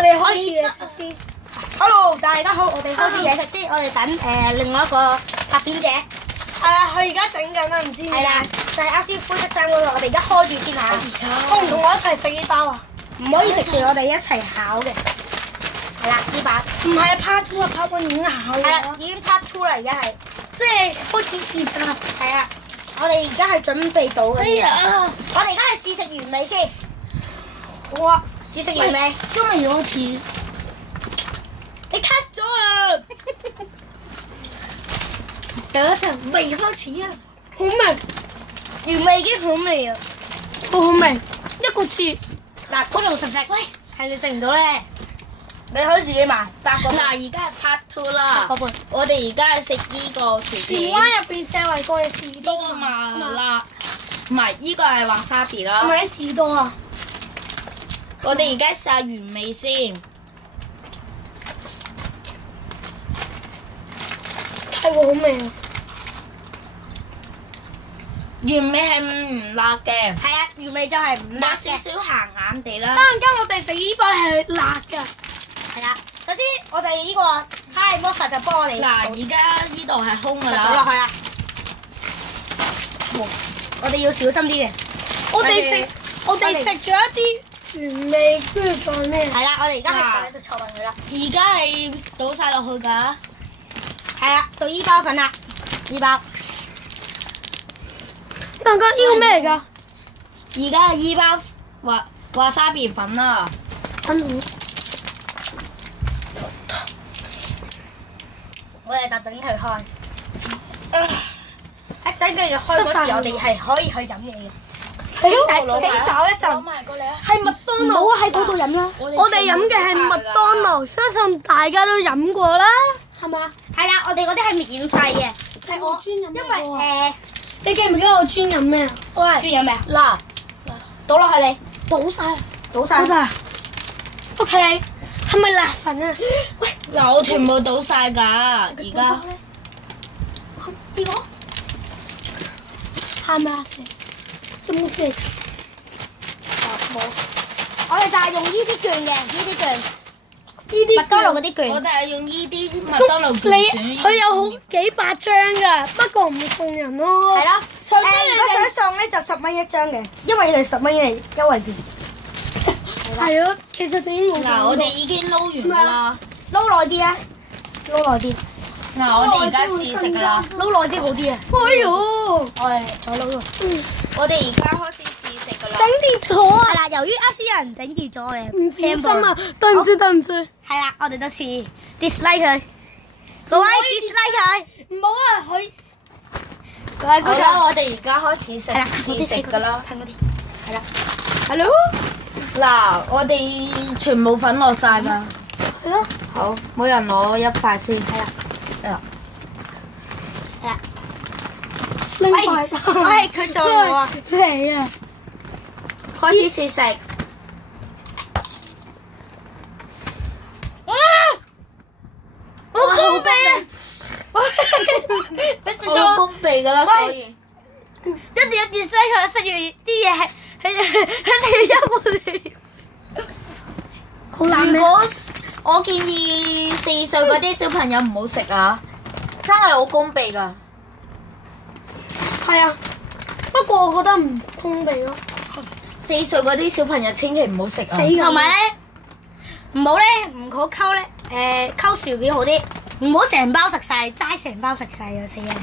我哋開始嘢食先。Hello，大家好，我哋開始嘢食先，我哋等另外一個拍片者。係啊，佢而家整緊啦，唔知點解。係啦，就係啱先灰色衫嗰個，我哋而家開住先嚇。同唔同我一齊食呢包啊？唔可以食住，我哋一齊烤嘅。係啦，呢把。唔係 part two 啊 part one 已經考係啦啦，，已經 part two 啦，而家係。即係開始試食啦。係啊，我哋而家係準備到嘅。哎呀，我哋而家係試食原味先。哇！試食原味。都未開始。你 cut 咗啊！等一陣，未開始啊！好味，原味已經好味啊！好好味，一個字。嗱，觀眾食唔食？喂，係你食唔到咧？你可以自己買8個半。嗱，而家係 part two 啦8個半。我哋而家係食依個薯片，荃灣入邊四圍過嘅士呢多個麻辣，唔係依個係 wasabi 啦。係咪喺士多啊？我哋而家試下原味先，係喎，好味啊！原味係唔辣嘅，係啊，原味就係唔有辣嘅。少少鹹鹹地啦等。陣間我哋食呢包係辣㗎。係啦，首先我哋呢個哈利魔法就幫我哋嗱，而家依度係空㗎就倒落去啦。啦。我哋要小心啲嘅。我哋食咗一啲原味，跟住再咩？係啦，我哋而家係就喺度錯勻佢啦。而家係倒晒落去㗎。係啦，到呢包粉啦，呢包。等陣間呢個咩嚟㗎？而家係依包wasabi 粉啦。我哋就等佢開。等佢開嗰時，我哋係可以去飲嘢嘅。請稍一陣。埋過嚟啊！係麥當勞。唔好喺嗰度飲啦。我哋飲嘅係麥當勞，相信大家都飲過啦，係嘛？係啦，我哋嗰啲係免費嘅。係我，專飲因咩為你記唔記得我專飲咩啊？專飲咩啊？嗱，倒落去你，倒晒，倒晒。倒晒。OK，係咪辣粉啊？喂，嗱，我全部倒晒㗎，而家。呢個係咪啊？有冇食？冇。我哋就係用呢啲券嘅，呢啲券，呢啲麥當勞嗰啲券。我哋係用呢啲麥當勞券選你佢有好幾百張㗎，不過唔會送人咯。係咯。除非如果你想送咧，就10蚊一張嘅，因為係10蚊嘅優惠券。係咯，其實點冇嗱，我哋已經撈完啦。撈耐啲啊！撈耐啲。嗱，我哋而家試食㗎啦。撈耐啲好啲啊！哎呦，我哋再撈啊！我哋而家開始試食㗎啦。整跌咗啊！係啦，由於啱先有人整跌咗我哋唔小心啊！對唔住，對唔住。係啦，我哋就試 dislike 佢，各位 dislike 佢。唔好啊，佢好啦，我哋而家開始食係啦，試食㗎啦。睇嗰啲，係啦。 Hello，嗱，我哋全部粉落晒㗎。係咯，好，每人攞一塊先。係啦，係啦。係啦。拎喂，塊。喂，佢做我啊！嚟啊！開始試食。好公平，好公平㗎啦，所以。一定要 dislike 佢，食完啲嘢係佢一部嚟。好難咩？如果我建議4歲嗰啲小朋友唔好食啊，真係好公平㗎。係啊，不過我覺得唔公平咯。 4歲嗰啲小朋友千祈唔好食啊！死㗎同埋咧，唔好咧，唔好溝咧，溝薯片好啲，唔好成包食晒，齋成包食晒就死人。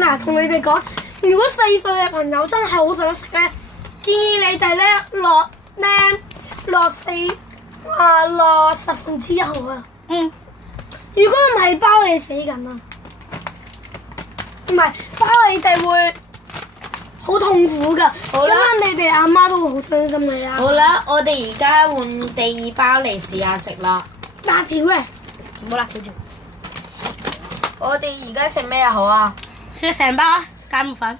嗱，同你哋講，如果4歲嘅朋友真係好想食咧，建議你哋咧落1/10啊！嗯，如果唔係包你死緊啊！唔係包你哋會好痛苦㗎，好啦咁樣你哋阿媽都會好傷心㗎啦。好啦，我哋而家換第2包嚟試下食啦。辣條嘅，唔好辣條住，我哋而家食咩好啊？食成包啊，芥末粉。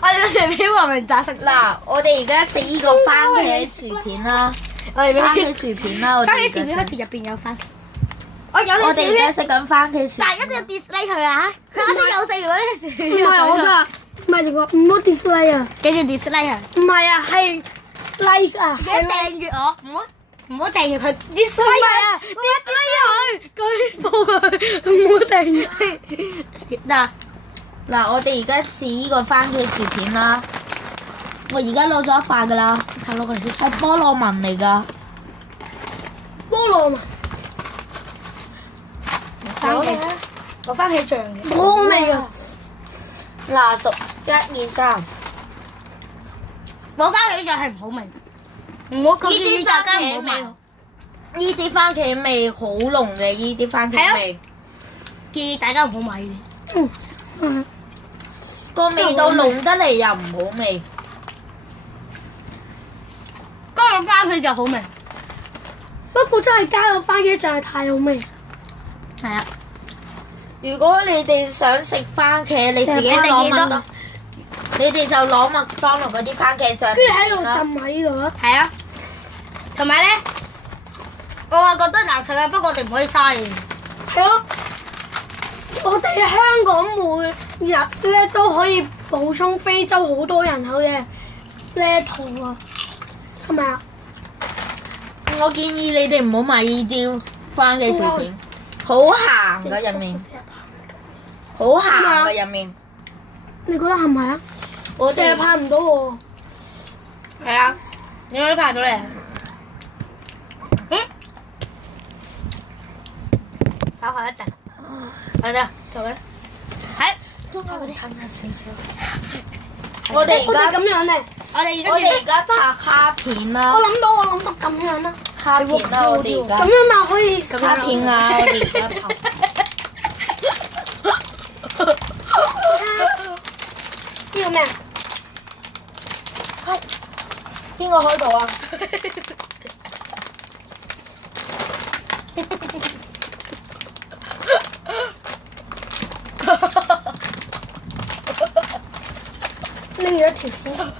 我哋食邊黃明炸食嗱，我哋而家食呢個番茄薯片啦，我哋番茄薯片啦，我哋番茄而家薯片開始入邊有番。我有我哋而家條薯片，食緊番茄薯但係一定要 dislike 佢啊！佢啱先有食完嗰啲薯唔片。係我㗎，唔係唔好 dislike 啊！記住 dislike 佢。唔係啊，係 like 啊，記得訂閱我，唔好訂閱佢啲唔係啊，啲 like 佢，舉報佢，唔好訂閱。嗱，我哋而家試呢個番茄薯片啦。我而家攞咗一塊㗎啦，睇攞過嚟先。係菠蘿紋嚟㗎。菠蘿嘛，番茄，個番茄醬嘅，好好味啊！嗱，熟1、2、3。冇番茄醬係唔好味。唔好，呢啲大家番茄唔好買。呢啲番茄味好濃嘅，呢啲番茄味建議大家唔好買呢啲。個味道濃得嚟又唔好味。加個番茄就好味。不過真係加個番茄醬係太好味。係啊，如果你哋想食番茄，你自己攞麥當，你哋就攞麥當勞嗰啲番茄醬，跟住喺度浸喺呢度啊！係啊。同埋咧，我話覺得難食啊，不過我哋唔可以嘥嘅。係咯，我哋香港每日咧都可以補充非洲好多人口嘅呢一套啊，係咪啊？我建議你哋唔好買呢啲番茄薯片，好鹹㗎入面，好鹹㗎入面。你覺得係咪啊？我哋成日拍唔到喎。係啊，你可以拍到嚟。稍後一陣。係啦，做咩？係。中間嗰啲坑下少少。我哋咁樣咧，我哋而家拍蝦片啦我，諗到咁樣啦，蝦片啦，我哋而家咁樣咪可以食蝦片啊，我哋而家拍。呢個咩啊？邊個開到啊？拎咗一條線。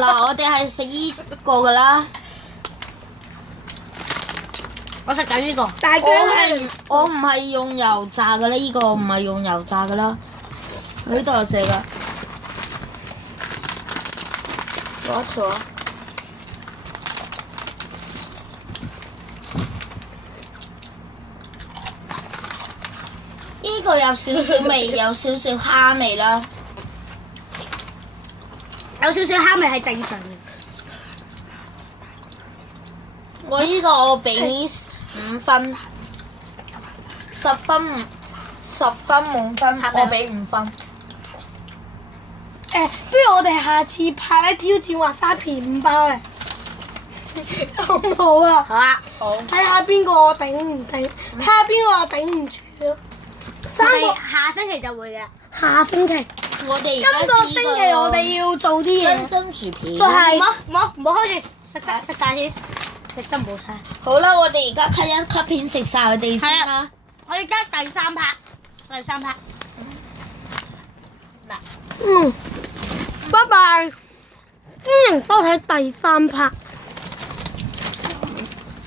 嗱，我哋係食依個㗎啦。我食緊呢個。大疆咧，我唔係用油炸㗎啦，依個唔係用油炸㗎啦。呢度有寫㗎。攞一條啊！呢個有少少味，有少少蝦味啦。有少少蝦味係正常嘅。我呢個我俾5分，10分滿分，我俾5分。不如我哋下次拍咧挑戰畫沙片5包咧，好唔好啊？好啊。好。睇下邊個頂唔頂，睇下邊個頂唔住咯。我哋下星期就會嘅啦。下星期，我哋今個星期我哋要做啲嘢，珍薯片。就係唔好開住食晒先，食得冇晒。好啦，我哋而家cut一cut片食晒佢哋先啦。我而家第三 part。拜拜，歡迎收睇第3 part。